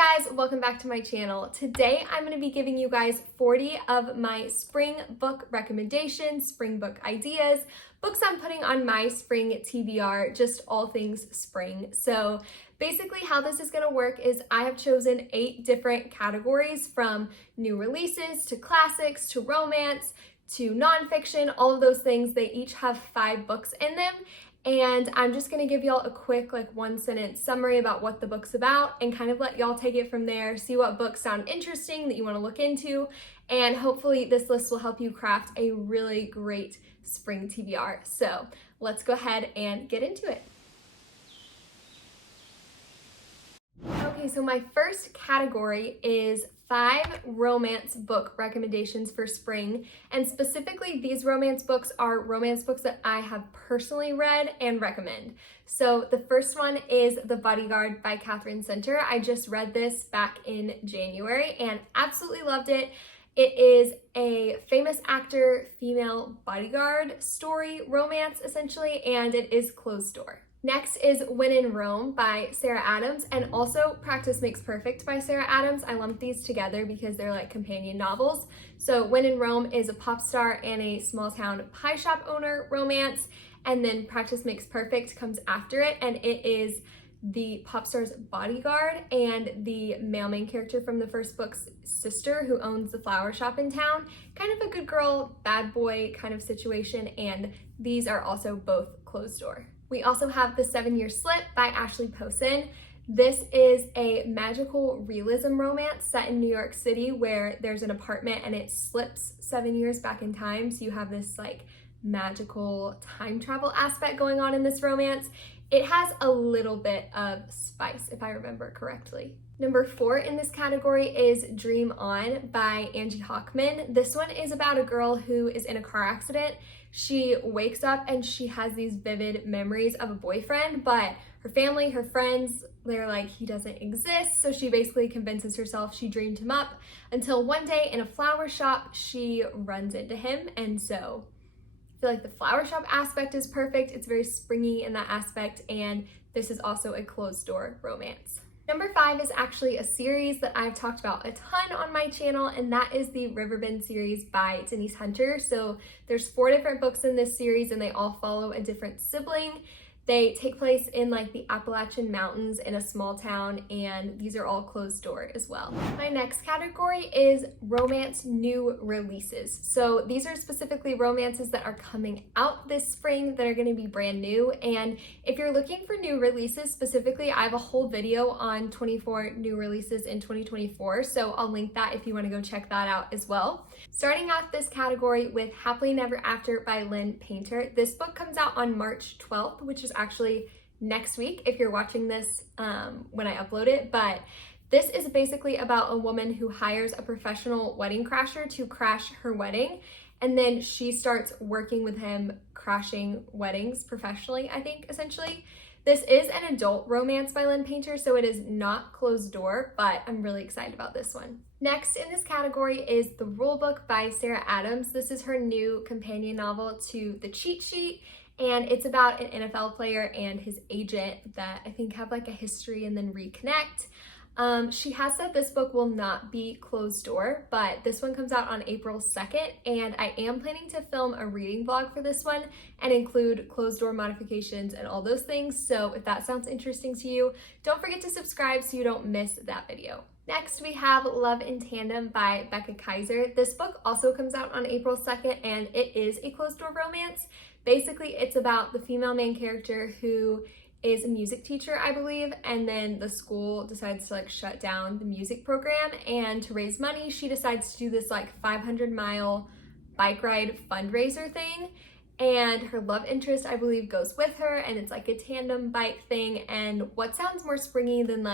Hey guys, welcome back to my channel. Today I'm going to be giving you guys 40 of my spring book recommendations, spring book ideas, books I'm putting on my spring TBR, just all things spring. So basically how this is going to work is I have chosen 8 different categories, from new releases to classics to romance to nonfiction, all of those things. They each have 5 books in them. And I'm just gonna give y'all a quick 1-sentence summary about what the book's about and kind of let y'all take it from there, see what books sound interesting that you wanna look into, and hopefully this list will help you craft a really great spring TBR. So let's go ahead and get into it. Okay, so my first category is 5 romance book recommendations for spring, and specifically these romance books are romance books that I have personally read and recommend. So the first one is The Bodyguard by Katherine Center. I just read this back in January and absolutely loved it. It is a famous actor, female bodyguard story romance essentially, and it is closed door. Next is When in Rome by Sarah Adams, and also Practice Makes Perfect by Sarah Adams. I lumped these together because they're like companion novels. So When in Rome is a pop star and a small town pie shop owner romance, and then Practice Makes Perfect comes after it, and it is the pop star's bodyguard and the male main character from the first book's sister who owns the flower shop in town. Kind of a good girl, bad boy kind of situation, and these are also both closed door. We also have The 7-Year Slip by Ashley Poston. This is a magical realism romance set in New York City where there's an apartment and it slips 7 years back in time. So you have this magical time travel aspect going on in this romance. It has a little bit of spice, if I remember correctly. Number 4 in this category is Dream On by Angie Hockman. This one is about a girl who is in a car accident. She wakes up and she has these vivid memories of a boyfriend, but her family, her friends, they're like, he doesn't exist. So she basically convinces herself she dreamed him up, until one day in a flower shop, she runs into him. And so I feel like the flower shop aspect is perfect. It's very springy in that aspect, and this is also a closed door romance. Number 5 is actually a series that I've talked about a ton on my channel, and that is the Riverbend series by Denise Hunter. So there's 4 different books in this series, and they all follow a different sibling. They take place in the Appalachian Mountains in a small town, and these are all closed door as well. My next category is romance new releases. So these are specifically romances that are coming out this spring that are going to be brand new. And if you're looking for new releases specifically, I have a whole video on 24 new releases in 2024. So I'll link that if you want to go check that out as well. Starting off this category with Happily Never After by Lynn Painter. This book comes out on March 12th, which is actually next week if you're watching this when I upload it. But this is basically about a woman who hires a professional wedding crasher to crash her wedding, and then she starts working with him crashing weddings professionally, I think, essentially. This is an adult romance by Lynn Painter, so it is not closed door, but I'm really excited about this one. Next in this category is The Rulebook by Sarah Adams. This is her new companion novel to The Cheat Sheet, and it's about an NFL player and his agent that I think have a history and then reconnect. She has said this book will not be closed door, but this one comes out on April 2nd, and I am planning to film a reading vlog for this one and include closed door modifications and all those things. So if that sounds interesting to you, don't forget to subscribe so you don't miss that video. Next, we have Love in Tandem by Becca Kaiser. This book also comes out on April 2nd, and it is a closed-door romance. Basically, it's about the female main character who is a music teacher, I believe, and then the school decides to shut down the music program, and to raise money, she decides to do this 500-mile bike ride fundraiser thing, and her love interest, I believe, goes with her, and it's a tandem bike thing. And what sounds more springy than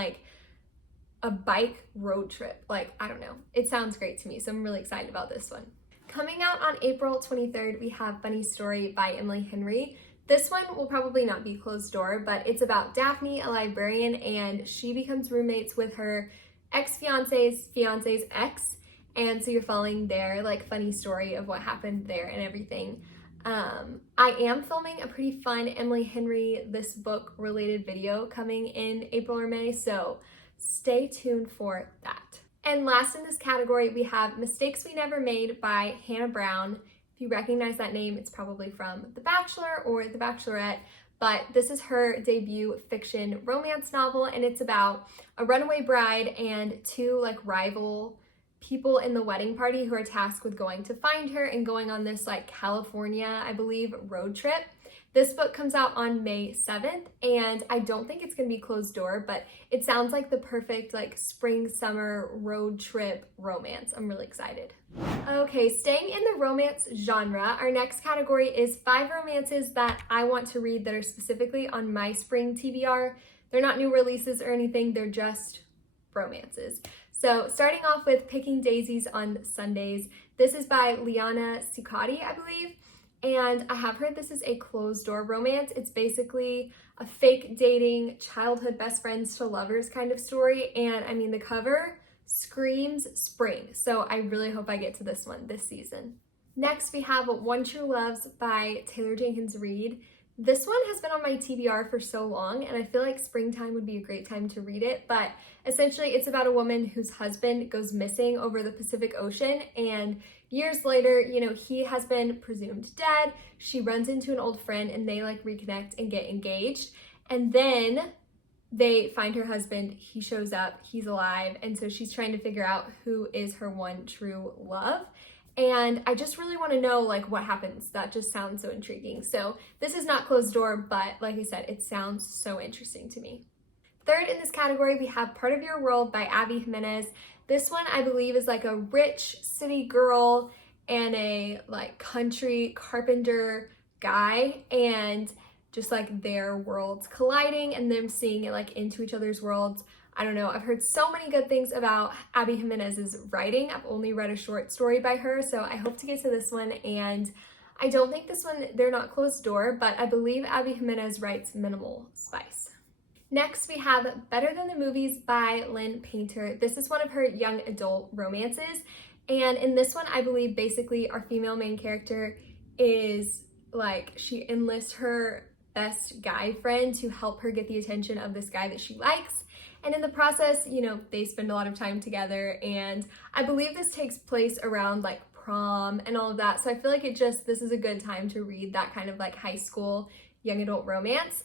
a bike road trip? I don't know. It sounds great to me, so I'm really excited about this one. Coming out on April 23rd, we have Funny Story by Emily Henry. This one will probably not be closed door, but it's about Daphne, a librarian, and she becomes roommates with her ex-fiance's fiance's ex, and so you're following their funny story of what happened there and everything. I am filming a pretty fun Emily Henry this book related video coming in April or May, so stay tuned for that. And last in this category, we have Mistakes We Never Made by Hannah Brown. If you recognize that name, it's probably from The Bachelor or The Bachelorette, but this is her debut fiction romance novel, and it's about a runaway bride and two like rival people in the wedding party who are tasked with going to find her and going on this like California, I believe, road trip. This book comes out on May 7th, and I don't think it's going to be closed door, but it sounds like the perfect like spring summer road trip romance. I'm really excited. Okay, staying in the romance genre, our next category is 5 romances that I want to read that are specifically on my spring TBR. They're not new releases or anything, they're just romances. So starting off with Picking Daisies on Sundays. This is by Liana Cicotti, I believe. And I have heard this is a closed door romance. It's basically a fake dating, childhood best friends to lovers kind of story. And I mean, the cover screams spring. So I really hope I get to this one this season. Next, we have One True Loves by Taylor Jenkins Reid. This one has been on my TBR for so long, and I feel like springtime would be a great time to read it, but essentially it's about a woman whose husband goes missing over the Pacific Ocean, and years later, he has been presumed dead. She runs into an old friend, and they like reconnect and get engaged, and then they find her husband. He shows up, he's alive, and so she's trying to figure out who is her one true love. And I just really want to know like what happens. That just sounds so intriguing. So this is not closed door, but like I said, it sounds so interesting to me. Third in this category, we have Part of Your World by Abby Jimenez. This one I believe is like a rich city girl and a like country carpenter guy, and just like their worlds colliding and them seeing it like into each other's worlds. I don't know, I've heard so many good things about Abby Jimenez's writing. I've only read a short story by her, so I hope to get to this one, and I don't think this one, they're not closed door, but I believe Abby Jimenez writes minimal spice. Next, we have Better Than the Movies by Lynn Painter. This is one of her young adult romances, and in this one, I believe basically our female main character is like, she enlists her best guy friend to help her get the attention of this guy that she likes. And in the process, they spend a lot of time together, and I believe this takes place around like prom and all of that. So I feel like this is a good time to read that kind of like high school young adult romance.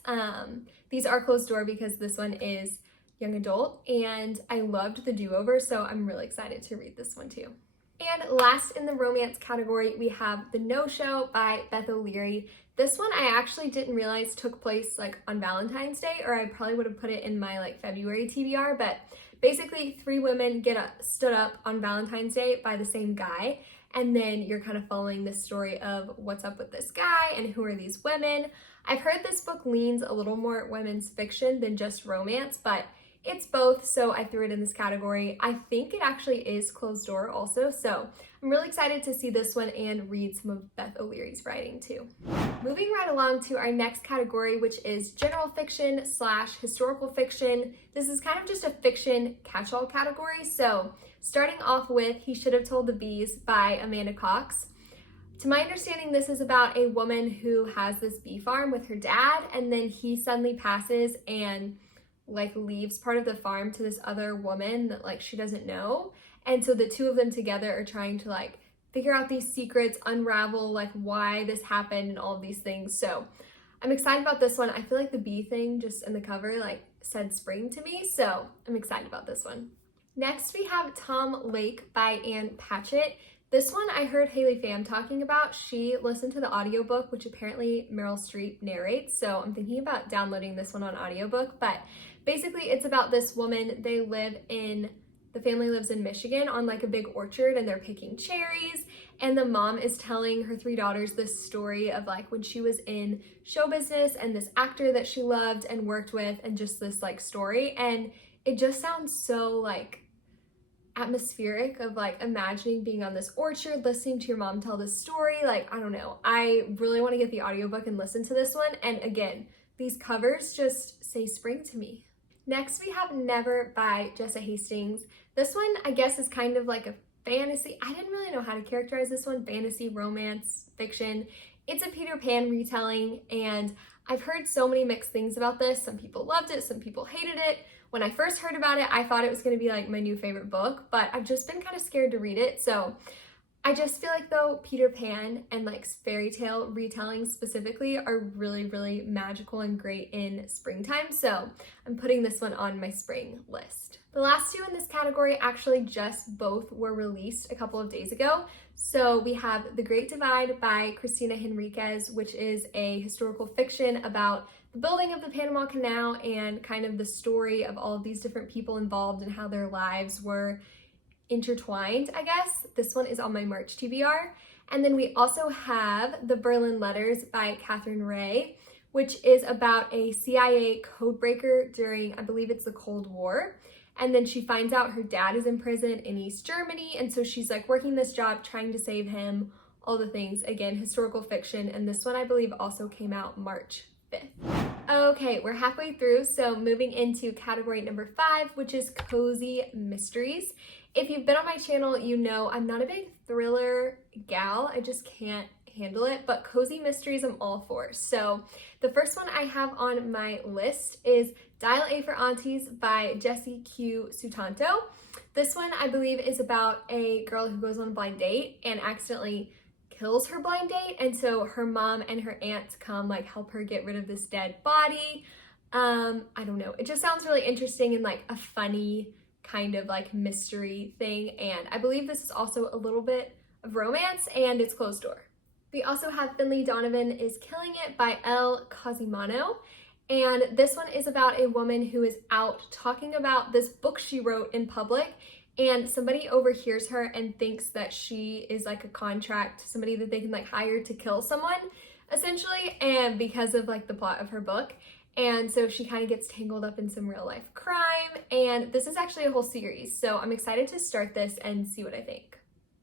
These are closed door because this one is young adult, and I loved The Do-Over, so I'm really excited to read this one too. And last in the romance category, we have The No-Show by Beth O'Leary. This one I actually didn't realize took place like on Valentine's Day, or I probably would have put it in my like February TBR, but basically 3 women stood up on Valentine's Day by the same guy, and then you're kind of following the story of what's up with this guy and who are these women. I've heard this book leans a little more women's fiction than just romance, but it's both, so I threw it in this category. I think it actually is closed door also, so I'm really excited to see this one and read some of Beth O'Leary's writing too. Moving right along to our next category, which is general fiction / historical fiction. This is kind of just a fiction catch-all category, so starting off with He Should Have Told the Bees by Amanda Cox. To my understanding, this is about a woman who has this bee farm with her dad, and then he suddenly passes and like leaves part of the farm to this other woman that like she doesn't know, and so the two of them together are trying to like figure out these secrets, unravel like why this happened and all of these things. So I'm excited about this one. I feel like the bee thing just in the cover like said spring to me, so I'm excited about this one. Next we have Tom Lake by Ann Patchett. This one I heard Haley Pham talking about. She listened to the audiobook, which apparently Meryl Streep narrates, so I'm thinking about downloading this one on audiobook. But basically it's about this woman. The family lives in Michigan on like a big orchard, and they're picking cherries, and the mom is telling her 3 daughters this story of like when she was in show business and this actor that she loved and worked with, and just this like story, and it just sounds so like atmospheric of like imagining being on this orchard, listening to your mom tell this story. Like, I don't know, I really want to get the audiobook and listen to this one, and again, these covers just say spring to me. Next we have Never by Jessa Hastings. This one I guess is kind of like a fantasy. I didn't really know how to characterize this one. Fantasy, romance, fiction. It's a Peter Pan retelling, and I've heard so many mixed things about this. Some people loved it, some people hated it. When I first heard about it, I thought it was going to be like my new favorite book, but I've just been kind of scared to read it. So I just feel like though Peter Pan and like fairy tale retellings specifically are really, really magical and great in springtime. So I'm putting this one on my spring list. The last two in this category actually just both were released a couple of days ago. So we have The Great Divide by Cristina Henriquez, which is a historical fiction about the building of the Panama Canal and kind of the story of all of these different people involved and how their lives were intertwined, I guess. This one is on my March TBR. And then we also have The Berlin Letters by Catherine Ray, which is about a CIA codebreaker during, I believe it's the Cold War. And then she finds out her dad is in prison in East Germany. And so she's like working this job, trying to save him, all the things. Again, historical fiction. And this one I believe also came out March 5th. Okay, we're halfway through. So moving into category number 5, which is cozy mysteries. If you've been on my channel, you know I'm not a big thriller gal. I just can't handle it, but cozy mysteries I'm all for. So the first one I have on my list is Dial A for Aunties by Jessie Q. Sutanto. This one I believe is about a girl who goes on a blind date and accidentally kills her blind date, and so her mom and her aunts come like help her get rid of this dead body. I don't know. It just sounds really interesting and like a funny kind of like mystery thing, and I believe this is also a little bit of romance, and it's closed door. We also have Finley Donovan is Killing It by Elle Cosimano, and this one is about a woman who is out talking about this book she wrote in public, and somebody overhears her and thinks that she is like a contract, somebody that they can like hire to kill someone essentially, and because of like the plot of her book. And so she kind of gets tangled up in some real life crime, and this is actually a whole series, so I'm excited to start this and see what I think.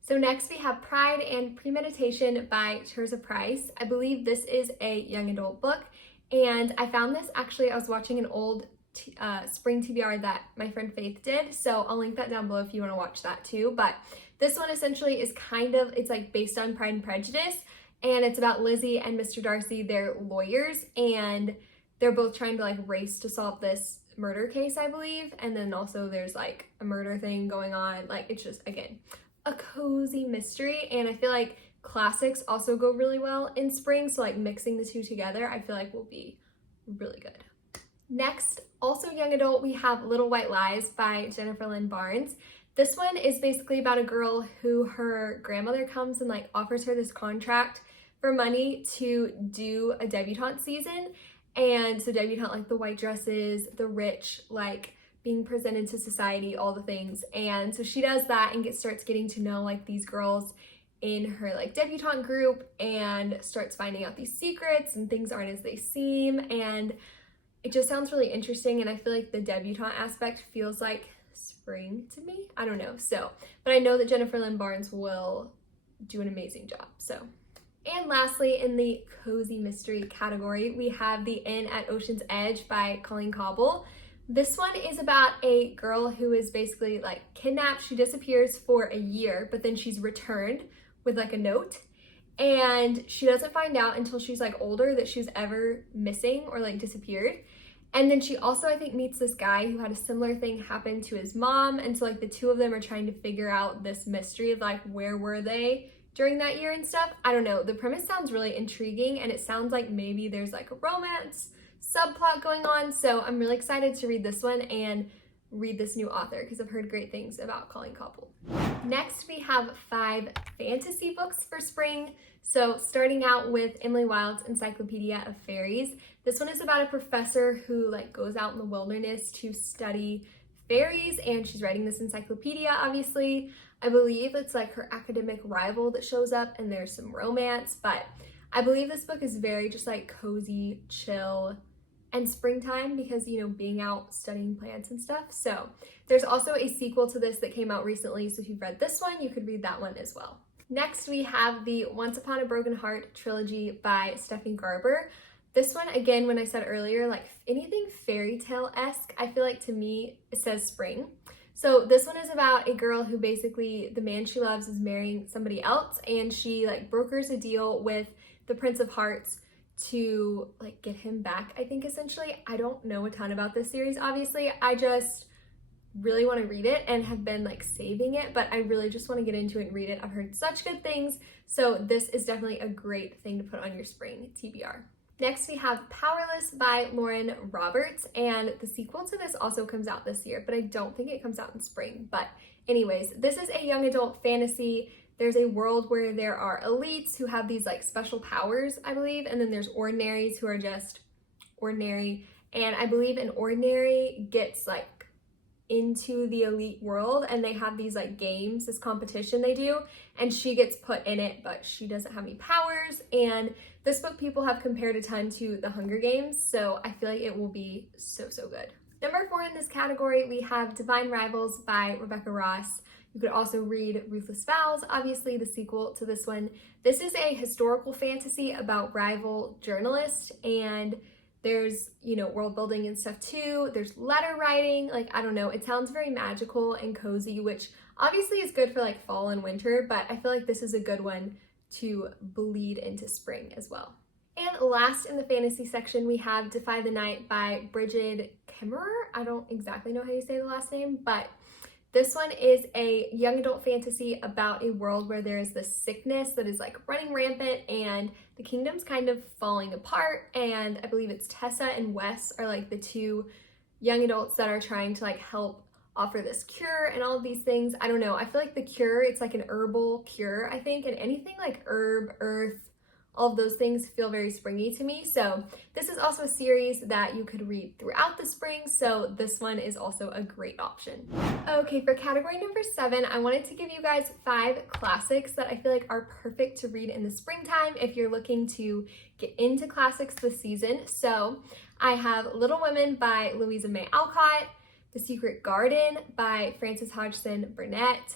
So next we have Pride and Premeditation by Tirzah Price. I believe this is a young adult book, and I found this actually, I was watching an old spring TBR that my friend Faith did, so I'll link that down below if you want to watch that too. But this one essentially is kind of, it's like based on Pride and Prejudice, and it's about Lizzie and Mr. Darcy. They're lawyers, and they're both trying to like race to solve this murder case, I believe. And then also there's like a murder thing going on. Like it's just, again, a cozy mystery. And I feel like classics also go really well in spring. So like mixing the two together, I feel like will be really good. Next, also young adult, we have Little White Lies by Jennifer Lynn Barnes. This one is basically about a girl who her grandmother comes and like offers her this contract for money to do a debutante season. And so debutante, like the white dresses, the rich, like being presented to society, all the things. And so she does that and starts getting to know like these girls in her like debutante group, and starts finding out these secrets and things aren't as they seem. And it just sounds really interesting. And I feel like the debutante aspect feels like spring to me. I don't know. So, but I know that Jennifer Lynn Barnes will do an amazing job. So. And lastly, in the cozy mystery category, we have The Inn at Ocean's Edge by Colleen Cobble. This one is about a girl who is basically like kidnapped. She disappears for a year, but then she's returned with like a note. And she doesn't find out until she's like older that she was ever missing or like disappeared. And then she also, I think, meets this guy who had a similar thing happen to his mom. And so like the two of them are trying to figure out this mystery of like, where were they during that year and stuff. I don't know. The premise sounds really intriguing, and it sounds like maybe there's like a romance subplot going on. So I'm really excited to read this one and read this new author because I've heard great things about Colleen Cobble. Next, we have 5 fantasy books for spring. So starting out with Emily Wilde's Encyclopedia of Fairies. This one is about a professor who like goes out in the wilderness to study fairies, and she's writing this encyclopedia, obviously. I believe it's like her academic rival that shows up, and there's some romance, but I believe this book is very just like cozy, chill, and springtime because, you know, being out studying plants and stuff. So there's also a sequel to this that came out recently, so if you've read this one, you could read that one as well. Next, we have the Once Upon a Broken Heart trilogy by Stephanie Garber. This one, again, when I said earlier, like anything fairy tale-esque, I feel like to me, it says spring. So this one is about a girl who basically, the man she loves is marrying somebody else, and she like brokers a deal with the Prince of Hearts to like get him back, I think essentially. I don't know a ton about this series, obviously. I just really want to read it and have been like saving it, but I really just want to get into it and read it. I've heard such good things, so this is definitely a great thing to put on your spring TBR. Next we have Powerless by Lauren Roberts, and the sequel to this also comes out this year, but I don't think it comes out in spring. But anyways, this is a young adult fantasy. There's a world where there are elites who have these like special powers, I believe, and then there's ordinaries who are just ordinary, and I believe an ordinary gets like into the elite world, and they have these like games, this competition they do, and she gets put in it, but she doesn't have any powers. And this book people have compared a ton to The Hunger Games, so I feel like it will be so good. Number 4 in this category, we have Divine Rivals by Rebecca Ross. You could also read Ruthless Vows, obviously the sequel to this one. This is a historical fantasy about rival journalists, and there's, you know, world building and stuff too. There's letter writing, like, I don't know, it sounds very magical and cozy, which obviously is good for like fall and winter, but I feel like this is a good one to bleed into spring as well. And last in the fantasy section, we have Defy the Night by Bridget Kimmerer. I don't exactly know how you say the last name, but this one is a young adult fantasy about a world where there is this sickness that is like running rampant, and the kingdom's kind of falling apart, and I believe it's Tessa and Wes are like the two young adults that are trying to like help offer this cure and all of these things. I don't know, I feel like the cure, it's like an herbal cure, I think, and anything like herb, earth, all of those things feel very springy to me. So this is also a series that you could read throughout the spring, so this one is also a great option. Okay, for category number 7, I wanted to give you guys 5 classics that I feel like are perfect to read in the springtime if you're looking to get into classics this season. So I have Little Women by Louisa May Alcott, The Secret Garden by Frances Hodgson Burnett,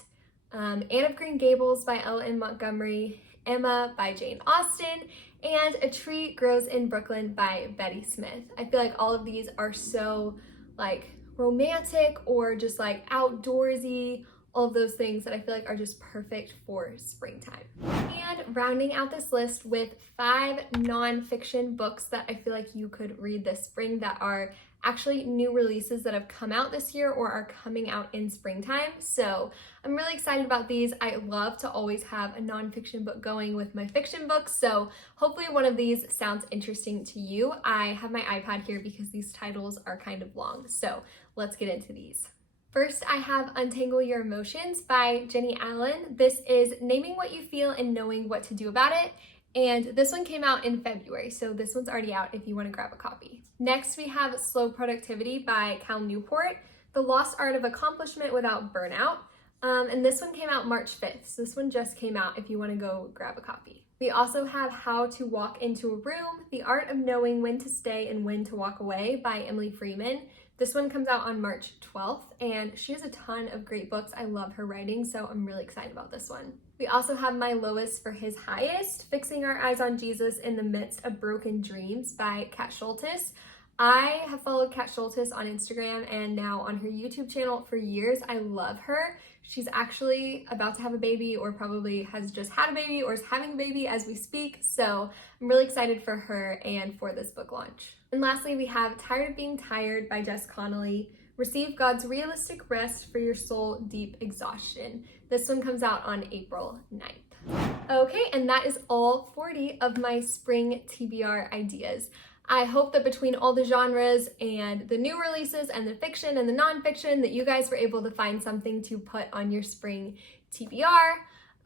Anne of Green Gables by L.M. Montgomery, Emma by Jane Austen, and A Tree Grows in Brooklyn by Betty Smith. I feel like all of these are so like romantic or just like outdoorsy, all of those things that I feel like are just perfect for springtime. And rounding out this list with 5 nonfiction books that I feel like you could read this spring that are actually new releases that have come out this year or are coming out in springtime. So I'm really excited about these. I love to always have a nonfiction book going with my fiction books, so hopefully one of these sounds interesting to you. I have my iPad here because these titles are kind of long, so let's get into these. First, I have Untangle Your Emotions by Jenny Allen. This is naming what you feel and knowing what to do about it. And this one came out in February, so this one's already out if you want to grab a copy. Next, we have Slow Productivity by Cal Newport, The Lost Art of Accomplishment Without Burnout. And this one came out March 5th, so this one just came out if you want to go grab a copy. We also have How to Walk into a Room, The Art of Knowing When to Stay and When to Walk Away by Emily Freeman. This one comes out on March 12th, and she has a ton of great books. I love her writing, so I'm really excited about this one. We also have My Lowest for His Highest, Fixing Our Eyes on Jesus in the Midst of Broken Dreams by Kat Schultes. I have followed Kat Schultes on Instagram and now on her YouTube channel for years. I love her. She's actually about to have a baby, or probably has just had a baby or is having a baby as we speak. So I'm really excited for her and for this book launch. And lastly, we have Tired of Being Tired by Jess Connolly. Receive God's Realistic Rest for Your Soul Deep Exhaustion. This one comes out on April 9th. Okay, and that is all 40 of my spring TBR ideas. I hope that between all the genres and the new releases and the fiction and the nonfiction that you guys were able to find something to put on your spring TBR.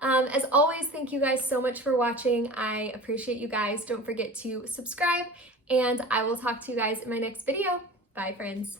As always, thank you guys so much for watching. I appreciate you guys. Don't forget to subscribe, and I will talk to you guys in my next video. Bye, friends.